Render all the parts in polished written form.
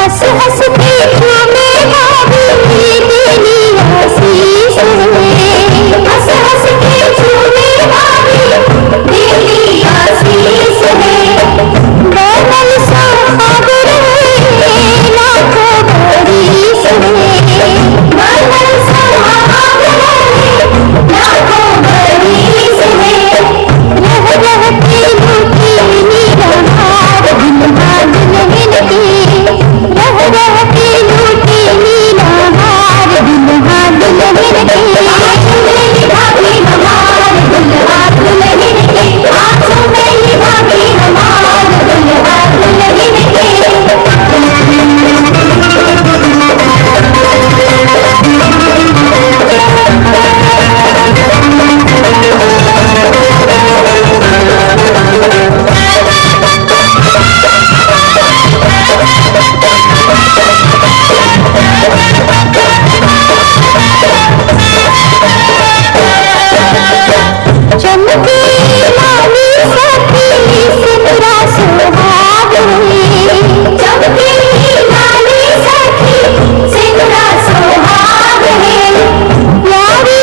हंस हंस के झूमे भाभी तेरी आशीष है। हंस हंस के झूमे भाभी तेरी आशीष है। बैमल सुहागर है लाखों बरिस है। बैमल सुहागर है लाखों बरिस है। रह रह के लूटी नीलहार दुल्हा दुल्हन के। रह रह के लूटी नीलहार दुल्हा दुल्हन के। आँखों में ये भाभी हमार दुल्हा दुल्हन के। आँखों में ये भाभी हमार दुल्हा दुल्हन के। चमके लाली सखी सिमरा सुहाग है। चमके लाली सखी सिमरा सुहाग है। प्यारी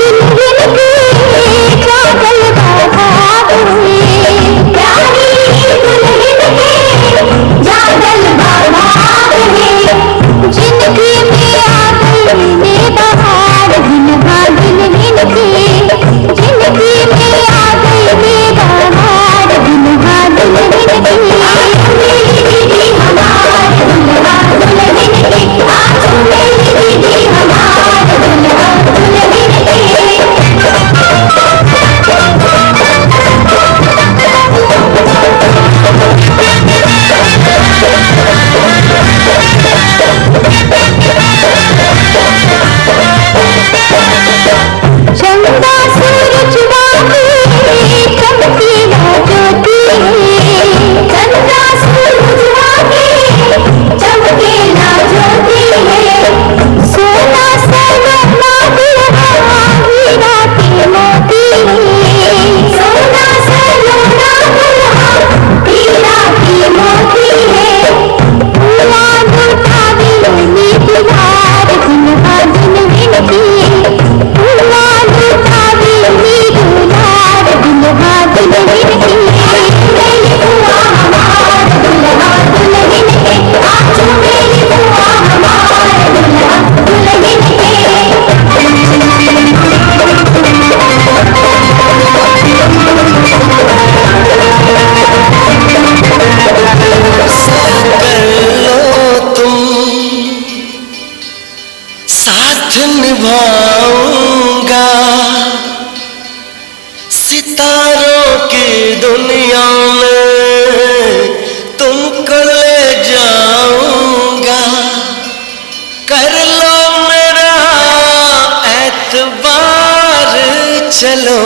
दुल्हन के जागल बहाग है। प्यारी दुल्हन के जागल बहाग है। जिंदगी में आ गई ने बहार दुल्हा दुल्हन के। जिंदगी में आ गई बेबहार दुल्हा दुल्हन के। आँखों में ये दीदी हमार दुल्हा दुल्हन के। आँखों में ये दीदी हमार दुल्हा दुल्हन के। चंदा सूरज वाले चमकीला ज्योति है। चंदा सूरज वाले चमकीला ज्योति है। सोना सलोना दुल्हा हीरा के मोती है। सोना सलोना दुल्हा हीरा के मोती है। फूला लुटावे नीलहार दुल्हा दुल्हन के। फूला लुटावे नीलहार दुल्हा दुल्हन के। आँखों में ये बुआ हमार दुल्हा दुल्हन के। आँखों में ये बुआ हमार दुल्हा दुल्हन के। साथ निभाऊंगा सितारों की दुनिया में तुमको ले जाऊंगा। कर लो मेरा एतबार चलो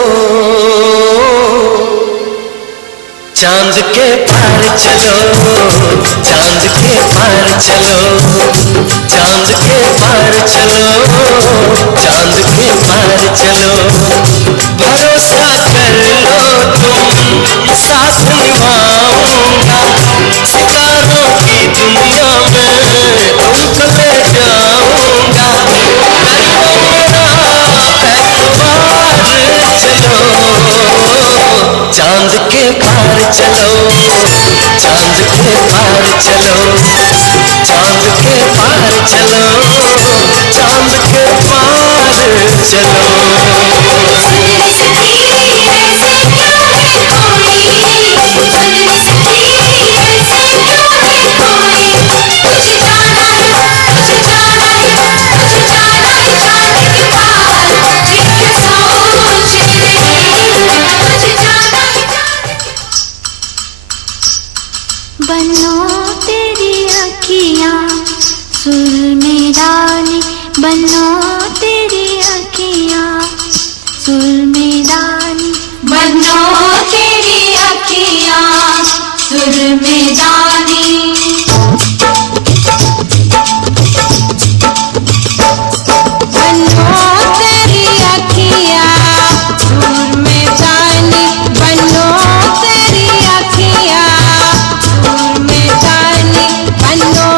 चांद के पार चलो। चांद के पार चलो। चांद के पार चलो। चांद के पार चलो। भरोसा कर लो तुम साथ निभाऊंगा सितारों की दुनिया में तुमको ले जाऊंगा। कर लो मेरा एतबार चलो चांद के पार चलो। चांद के पार चलो। चांद के पार चलो। चांद के पार चलो। सुन सखी ऐसे क्यों है कोई। सुन सखी ऐसे क्यों है कोई। तुझे जाना है तुझे जाना है तुझे जाना है चांद के पार। ये क्या सोच रही तुझे जाना है चांद के। बनो तेरी अखियाँ सुर में डाली। बनो तेरी अखियाँ सुर में डाली। बनो तेरी अखियाँ सुर में डाली। बनो तेरी अखियाँ सुर में डाली। बनो तेरी अखियाँ सुर में डाली। बनो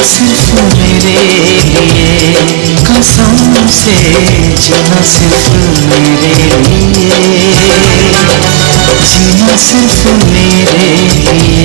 सिर्फ मेरे लिए, कसम से जीना सिर्फ मेरे लिए, जीना सिर्फ मेरे लिए।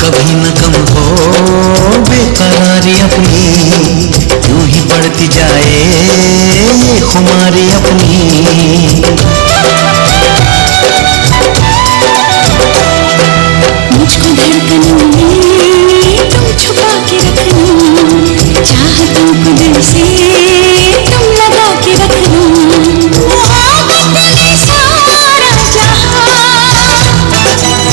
कभी न कम हो बेकरारी अपनी, यूं ही बढ़ती जाए ये खुमारी अपनी। मुझको धड़कनों में तुम छुपा के रखना, चाहतों को दिल से तुम लगा के रखना। मोहब्बत में सारा जहां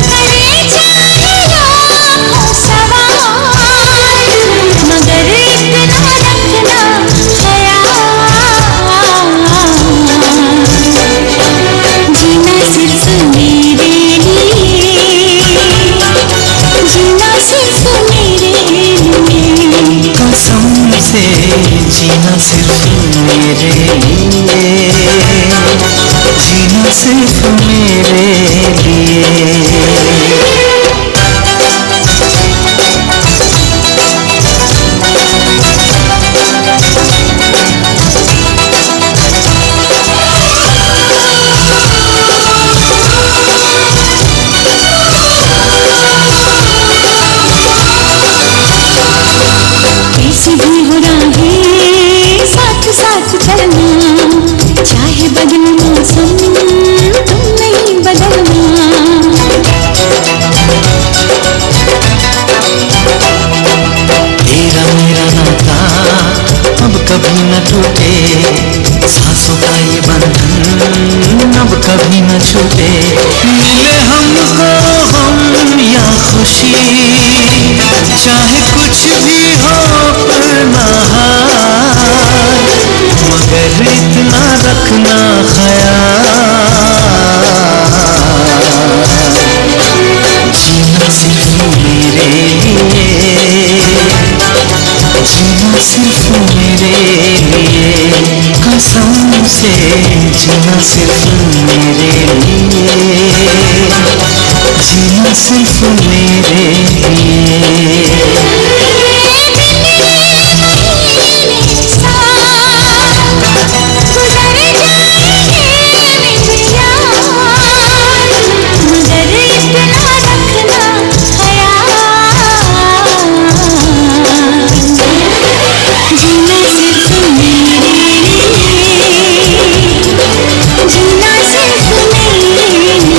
करे जाए लाखों सवाल, मगर इतना रखना ख्याल, जीना सिर्फ मेरे लिए, जीना सिर्फ मेरे लिए। कसम से जीना सिर्फ मेरे लिए, जीना सिर्फ मेरे लिए। कैसी भी हो राहें साथ साथ चलना, चाहे बदले मौसम तुम नहीं बदलना। तेरा मेरा नाता अब कभी न टूटे, सांसों का ये बंधन अब कभी न छूटे। मिले हमको हम या खुशी, चाहे कुछ भी हो अपना हाल, मगर इतना रखना ख्याल, जीना सिर्फ मेरे लिए, जीना सिर्फ मेरे लिए। कसम से जीना सिर्फ मेरे लिए, जीना सिर्फ मेरे लिए। जीना सिर्फ मेरे लिए, जीना सिर्फ मेरे लिए।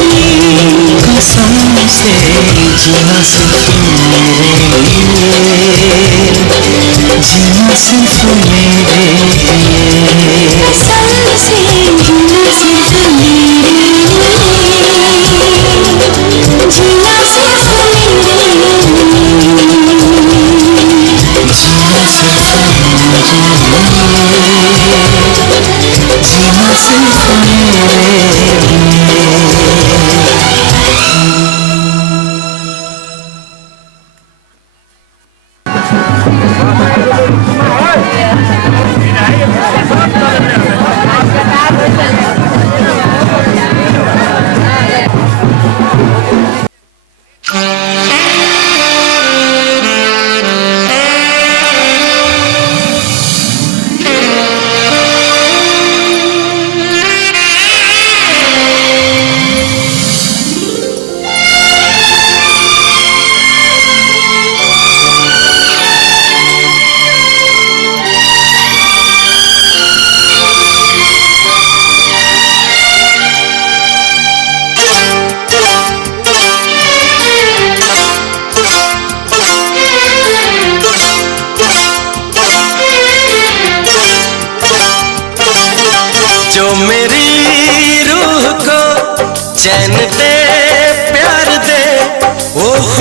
कसम से जीना सिर्फ मेरे लिए, जीना सिर्फ मेरे लिए, जीना सिर्फ मेरे लिए, जीना सिर्फ मेरे लिए।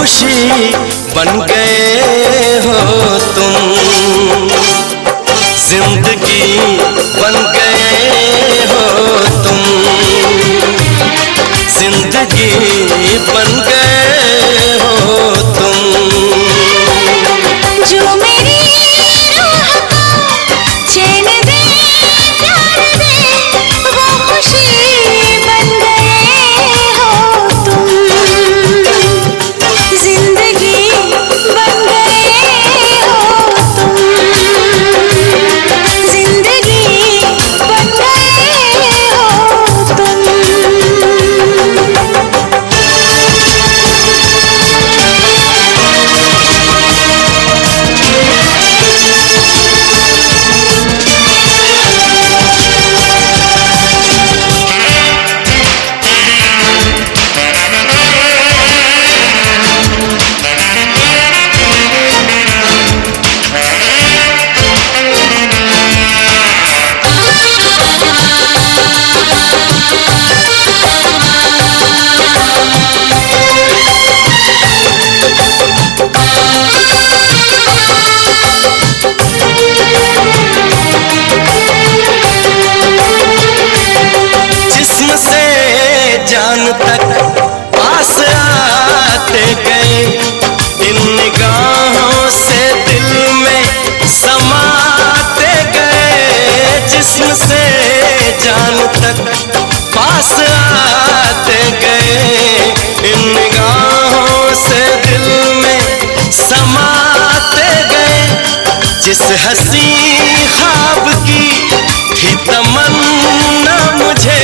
खुशी बन गए हो तुम, जिंदगी बन गए हो तुम, जिंदगी बन गए हो तुम। जो मेरी रूह को चैन दे प्यार दे वो खुशी बन गए हो तुम, जिंदगी बन गए हो तुम, जिंदगी बन गए हो तुम। जिस्म से जान तक पास आते गए, इन निगाहों से दिल में समाते गए। जिस्म से जान तक पास आते गए, इन निगाहों से दिल में समाते गए। जिस हंसी ख्वाब की थी तमन्ना मुझे,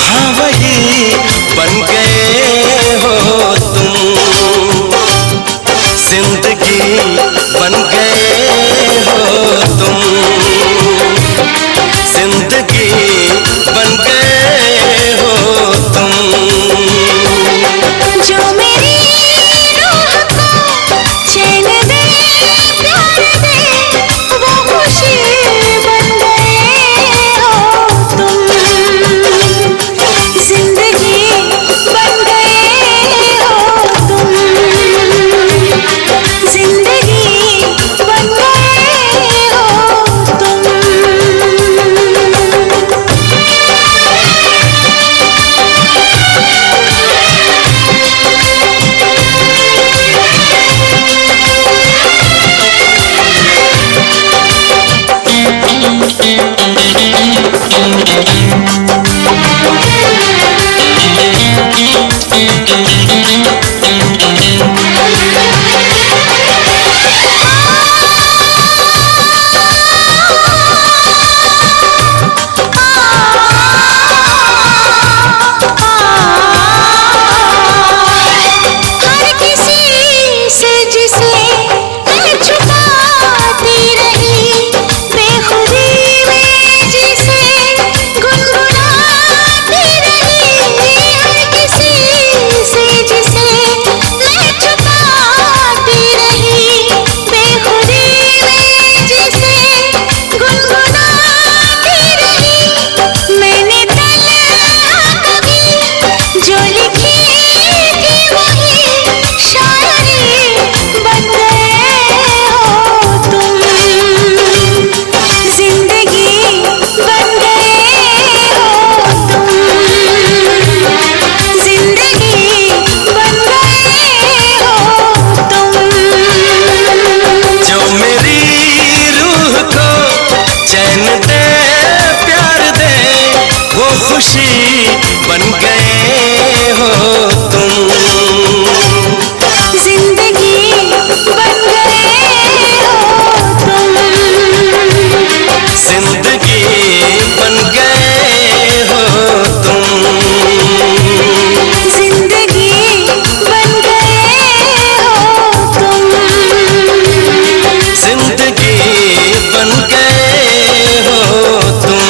हाँ वही बन गए हो तुम, जिंदगी बन गए हो तुम, जिंदगी बन गए हो तुम। जो मेरी रूह को चैन दे प्यार दे वो खुशी बन गए हो तुम, जिंदगी बन गए हो तुम, जिंदगी बन गए हो तुम। हर किसी से जिसे मैं छुपाती रही, बेखुदी में जिसे गुनगुनाती रही। हर किसी से जिसे मैं छुपाती रही, बेखुदी में जिसे गुनगुनाती रही। मैंने तन्हा कभी जो लिखी थी वही शायरी बन गए हो तुम, जिंदगी बन गए हो तुम, जिंदगी बन गए हो तुम। जो मेरी रूह को चैन दे प्यार दे वो खुशी बन गए हो तुम, जिंदगी बन गए हो तुम, जिंदगी बन गए हो तुम, जिंदगी बन गए हो तुम, जिंदगी बन गए हो तुम।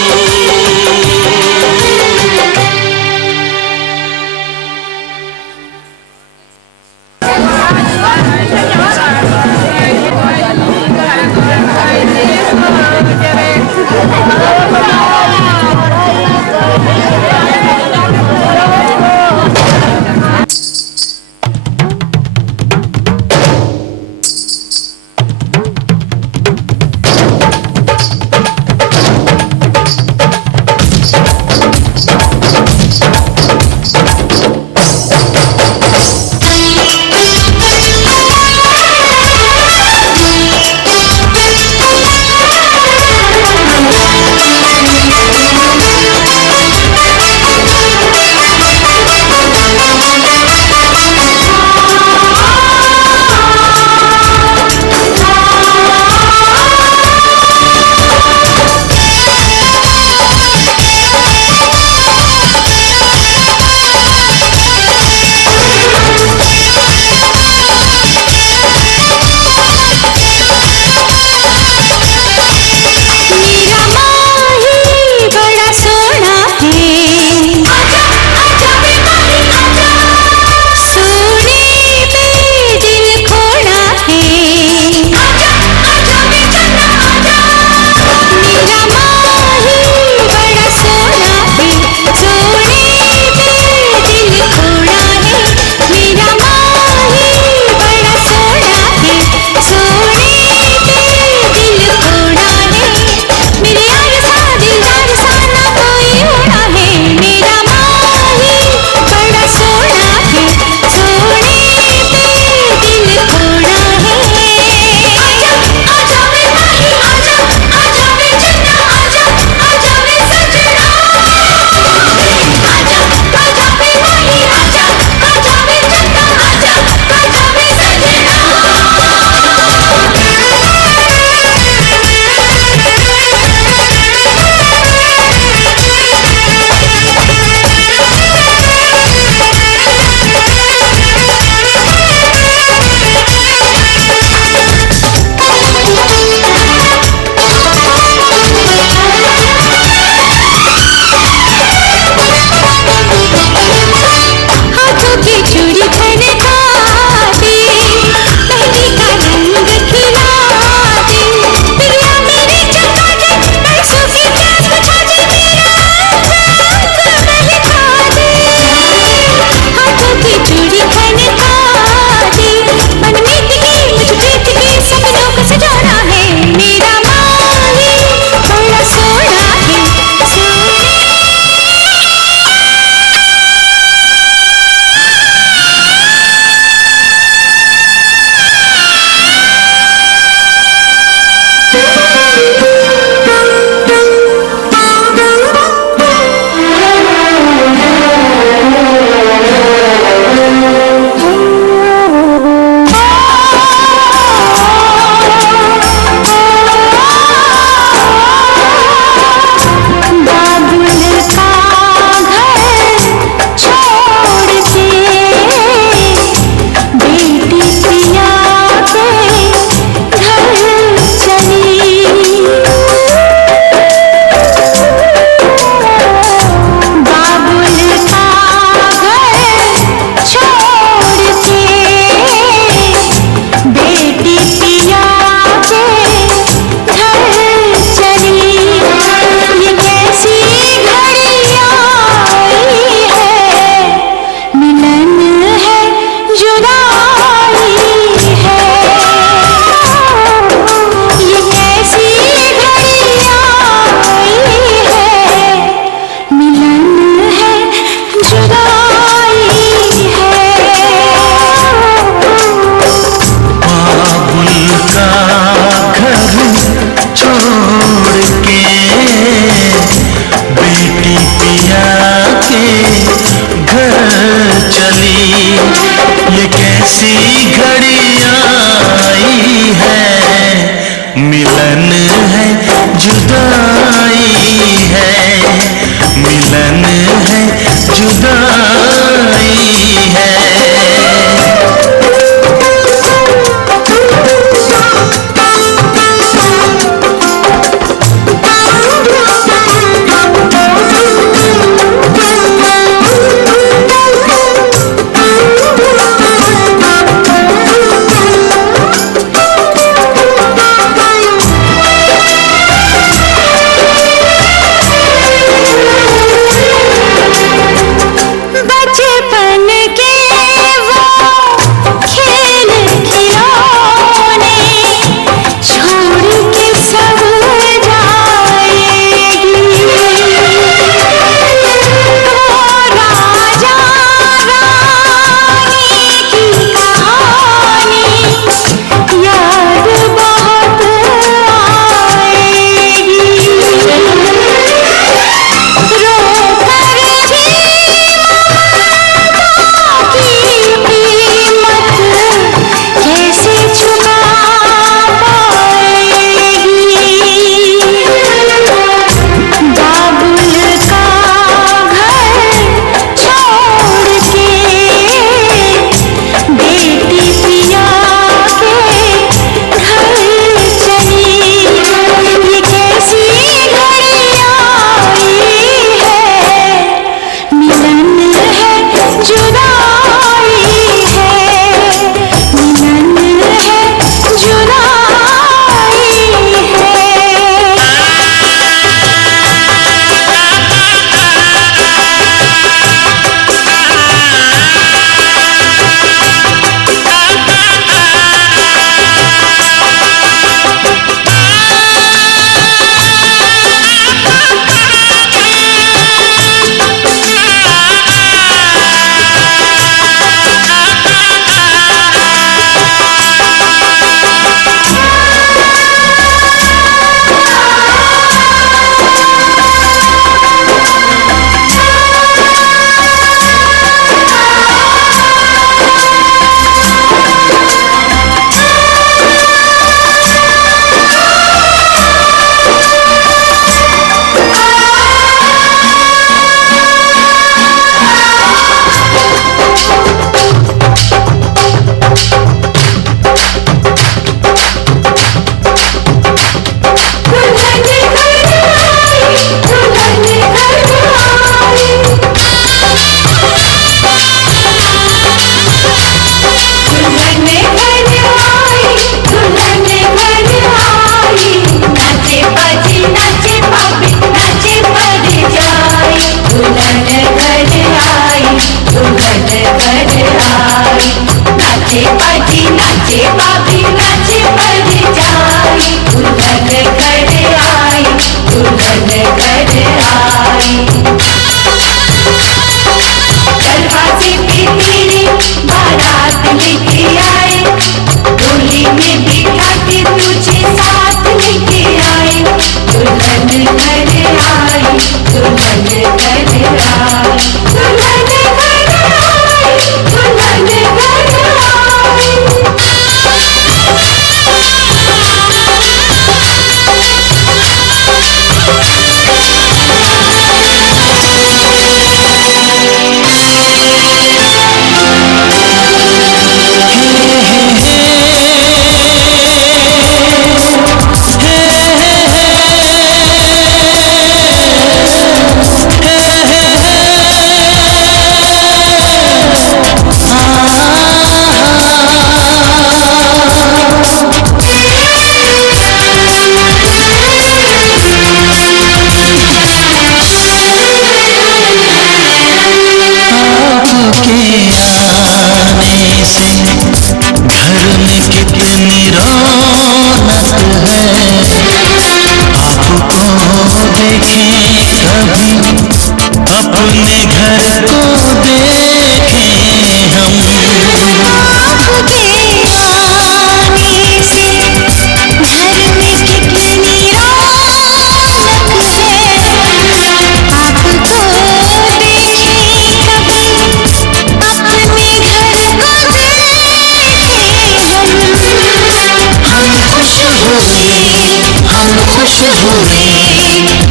हुए,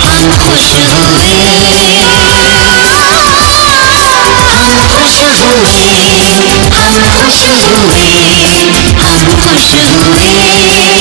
हम खुश हुए, हम खुश हुए, हम खुश हुए, हम खुश हुए।